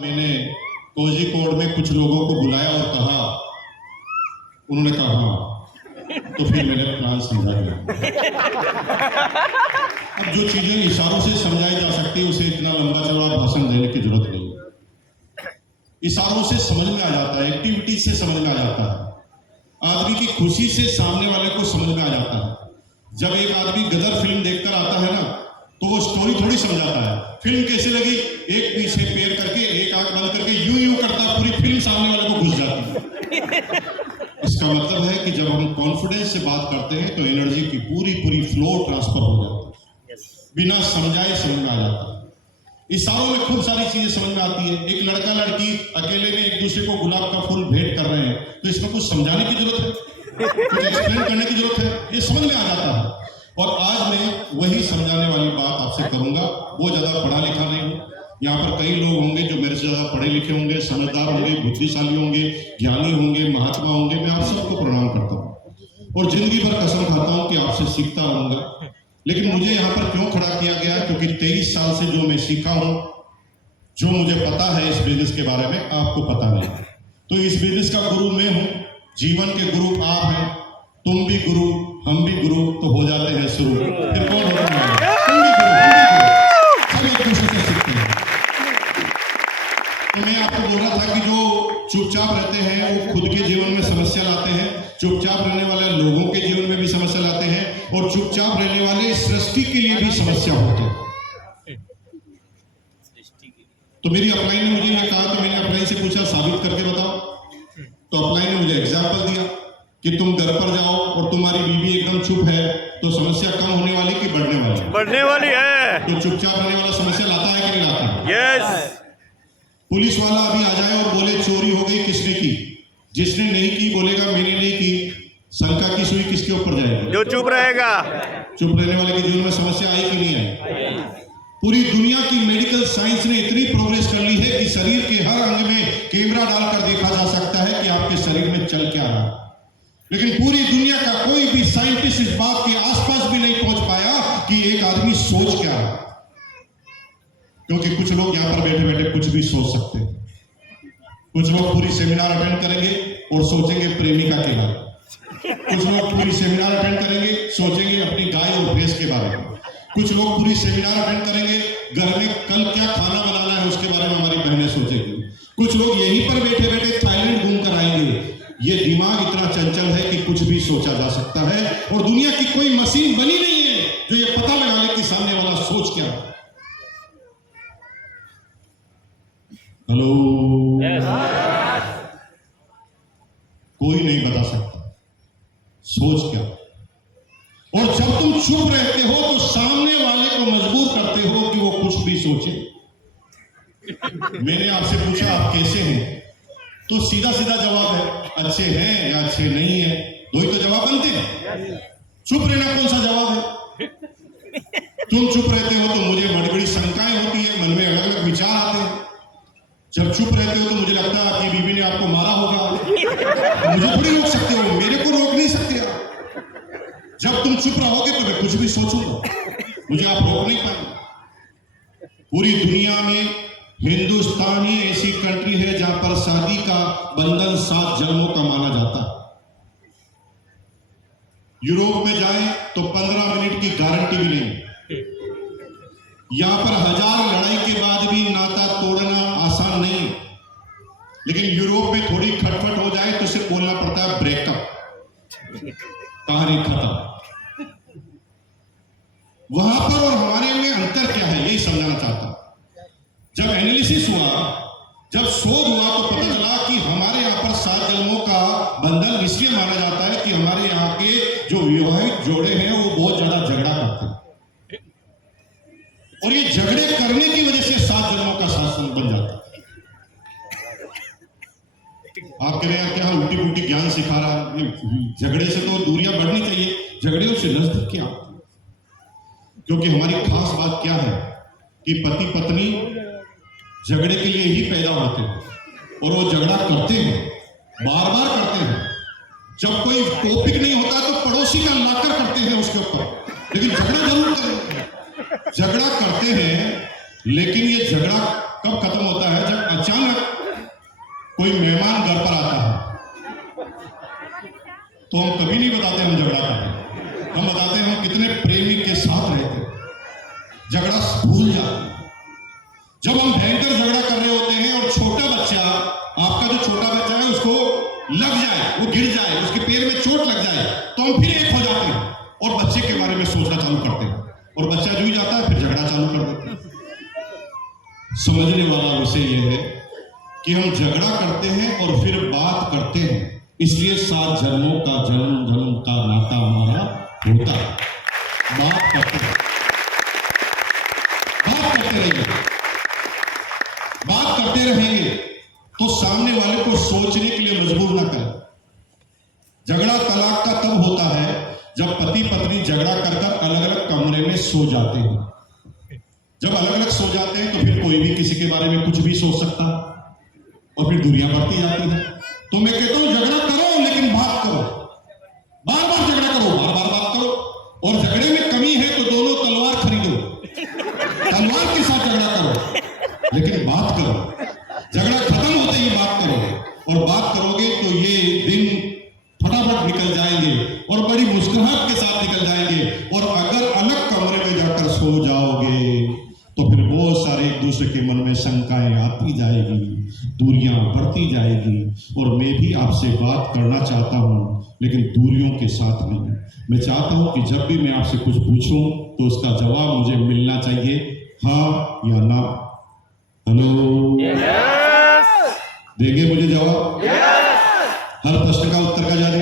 मैंने कोझिकोड में कुछ लोगों को बुलाया और कहा, उन्होंने कहा हाँ, तो फिर मैंने प्लान समझा दिया। अब जो चीजें इशारों से समझाई जा सकती है उसे इतना लंबा चौड़ा भाषण देने की जरूरत नहीं है। इशारों से समझ में आ जाता है, एक्टिविटी से समझ में आ जाता है, आदमी की खुशी से सामने वाले को समझ में आ जाता है। जब एक आदमी गदर फिल्म देखकर आता है ना, तो वो स्टोरी थोड़ी समझाता है, फिल्म कैसे लगी, एक पीछे पैर करके एक आंख बंद करके यूं यूं करता है, पूरी फिल्म सामने वाले को घुस जाती है। इसका मतलब है कि जब हम कॉन्फिडेंस से बात करते हैं तो एनर्जी की पूरी फ्लो ट्रांसफर हो जाती है, बिना समझाए समझ में आ जाता है। इशारों में खूब सारी चीजें समझ में आती है। एक लड़का लड़की अकेले में एक दूसरे को गुलाब का फूल भेंट कर रहे हैं, तो इसमें कुछ समझाने की जरूरत है, कुछ एक्सप्लेन करने की जरूरत है, ये समझ में आ जाता है। और आज मैं वही समझाने वाली बात आपसे करूंगा। वो ज्यादा पढ़ा लिखा नहीं हूं, यहाँ पर कई लोग होंगे जो मेरे से ज्यादा पढ़े लिखे होंगे, समझदार होंगे, बुद्धिशाली होंगे, ज्ञानी होंगे, महात्मा होंगे। मैं आप सबको प्रणाम करता हूँ और जिंदगी भर कसम खाता हूँ कि आपसे सीखता रहूंगा। लेकिन मुझे यहाँ पर क्यों खड़ा किया गया, क्योंकि 23 साल से जो मैं सीखा हूँ, जो मुझे पता है इस बिजनेस के बारे में, आपको पता नहीं। तो इस बिजनेस का गुरु मैं हूँ, जीवन के गुरु आप हैं, तुम भी गुरु, हम भी गुरु, तो हो जाते हैं शुरू। फिर कौन होगा? तुम भी गुरु, हम भी गुरु, सब एक दूसरे से सीखते हैं। तो मैं आपको बोल रहा था कि जो चुपचाप रहते हैं वो खुद के जीवन में समस्या लाते हैं, चुपचाप रहने वाले लोगों के जीवन में भी समस्या लाते हैं, और चुपचाप रहने वाले सृष्टि के लिए भी समस्या होते हैं। तो मेरी अपलाइन ने मुझे ये कहा, तो मैंने अपलाइन से पूछा साबित करके बताओ। तो अपलाइन ने मुझे एग्जाम्पल दिया कि तुम घर पर जाओ और तुम्हारी बीवी एकदम चुप है, तो समस्या कम होने वाली कि बढ़ने वाली? बढ़ने वाली है। तो चुपचाप रहने वाला समस्या लाता है कि नहीं लाता? यस। पुलिस वाला अभी आ जाए और बोले चोरी हो गई, किसने की? जिसने नहीं की बोलेगा मैंने नहीं की। शंका की सुई किसके ऊपर जाएगी? जो चुप रहेगा। चुप रहने वाले के जीवन में समस्या आई कि नहीं आई? पूरी दुनिया की मेडिकल साइंस ने इतनी प्रोग्रेस कर ली है कि शरीर के हर अंग में कैमरा डालकर देखा जा सकता है कि आपके शरीर में चल क्या रहा है। लेकिन पूरी दुनिया का कोई भी साइंटिस्ट इस बात के आसपास भी नहीं पहुंच पाया कि एक आदमी सोच क्या रहा। क्योंकि कुछ लोग यहां पर बैठे बैठे कुछ भी सोच सकते हैं। कुछ लोग पूरी सेमिनार अटेंड करेंगे और सोचेंगे प्रेमिका के बारे में। कुछ लोग पूरी सेमिनार अटेंड करेंगे, सोचेंगे अपनी गाय और भैंस के बारे में। कुछ लोग पूरी सेमिनार अटेंड करेंगे, घर में कल क्या खाना बनाना है उसके बारे में हमारी बहनें सोचेंगी। कुछ लोग यहीं पर बैठे बैठे थाईलैंड घूम कर आएंगे। ये दिमाग इतना चंचल है कि कुछ भी सोचा जा सकता है, और दुनिया की कोई मशीन बनी नहीं है जो ये पता लगा ले कि सामने वाला सोच क्या है। हेलो, कोई नहीं बता सकता सोच क्या। और जब तुम चुप रहते हो तो सामने वाले को मजबूर करते हो कि वो कुछ भी सोचे। मैंने आपसे पूछा आप कैसे हैं, तो सीधा सीधा जवाब है अच्छे हैं या अच्छे नहीं है, दो ही तो जवाब बनते हैं। चुप रहना कौन सा जवाब है? तुम चुप रहते हो तो मुझे बड़ी बड़ी शंकाएं होती है, मन में अलग अलग विचार आते हैं। जब चुप रहते हो तो मुझे लगता है आपकी बीवी ने आपको मारा होगा। मुझे थोड़ी रोक सकते हो, मेरे को रोक नहीं सकते आप। जब तुम चुप रहोगे तो मैं कुछ भी सोचूंगा, मुझे आप रोक नहीं पाएंगे। पूरी दुनिया में हिंदुस्तान ही ऐसी कंट्री है जहां पर शादी का बंधन 7 जन्मों का माना जाता है। यूरोप में जाएं तो 15 मिनट की गारंटी भी नहीं। यहां पर 1000 लड़ाई के बाद भी नाता तोड़ना आसान नहीं, लेकिन यूरोप में थोड़ी खटपट हो जाए तो सिर्फ बोलना पड़ता है ब्रेकअप, कहानी खत्म। वहां पर और हमारे में अंतर क्या है, यही समझाना चाहता हूं। जब एनालिसिस हुआ, जब शोध हुआ, तो पता चला कि हमारे यहाँ पर 7 जन्मों का बंधन इसलिए माना जाता है कि हमारे यहाँ के जो विवाहित जोड़े हैं वो बहुत ज्यादा झगड़ा करते हैं, और ये झगड़े करने की वजह से 7 जन्मों का शासन बन जाता है। आप कह रहे हैं क्या उल्टी पुल्टी ज्ञान सिखा रहा है? झगड़े से तो दूरियां बढ़नी चाहिए, झगड़े से नजदीक क्या? क्योंकि हमारी खास बात क्या है कि पति पत्नी झगड़े के लिए ही पैदा होते हैं, और वो झगड़ा करते हैं, बार बार करते हैं। जब कोई टॉपिक नहीं होता तो पड़ोसी का लाकर करते हैं उसके ऊपर, लेकिन झगड़ा जरूर करेंगे। झगड़ा करते हैं, लेकिन ये झगड़ा कब खत्म होता है? जब अचानक कोई मेहमान घर पर आता है तो हम कभी नहीं बताते हम झगड़ा करते, हम बताते हैं हम कितने प्रेमी के साथ रहते, झगड़ा भूल जाते। जब हम भयंकर झगड़ा कर रहे होते हैं और छोटा बच्चा, आपका जो छोटा बच्चा है उसको लग जाए, वो गिर जाए, उसके पैर में चोट लग जाए, तो हम फिर एक हो जाते हैं और बच्चे के बारे में सोचना चालू करते हैं, और बच्चा जूझ जाता है, फिर झगड़ा चालू कर देते हैं। समझने वाला विषय यह है कि हम झगड़ा करते हैं और फिर बात करते हैं, इसलिए 7 जन्मों का जन्म जन्म का नाता हमारा होता है। बात करते हैं, बात करते रहेंगे, बात करते रहेंगे तो सामने वाले को सोचने के लिए मजबूर ना करें। झगड़ा तलाक का तब होता है जब पति पत्नी झगड़ा कर अलग अलग कमरे में सो जाते हैं। जब अलग अलग सो जाते हैं तो फिर कोई भी किसी के बारे में कुछ भी सोच सकता और फिर दूरियां बढ़ती जाती है। तो मैं कहता हूं झगड़ा करो लेकिन बात करो, बार बार झगड़ा करो, बार बार बात करो, और झगड़े में कमी है तो दोनों तलवार खरीदो, तलवार के साथ झगड़ा करो लेकिन बात करो। झगड़ा खत्म होते ही बात करो, और बात करोगे तो ये दिन फटाफट निकल जाएंगे और बड़ी मुस्कुराहट के साथ निकल जाएंगे। और अगर अलग कमरे में जाकर सो जाओगे तो फिर बहुत सारे एक दूसरे के मन में शंकाएं आती जाएगी, दूरियां बढ़ती जाएगी। और मैं भी आपसे बात करना चाहता हूं लेकिन दूरियों के साथ नहीं। मैं चाहता हूं कि जब भी मैं आपसे कुछ पूछूं तो उसका जवाब मुझे मिलना चाहिए, हाँ या ना। हेलो, देंगे मुझे जवाब? हर प्रश्न का उत्तर का जाने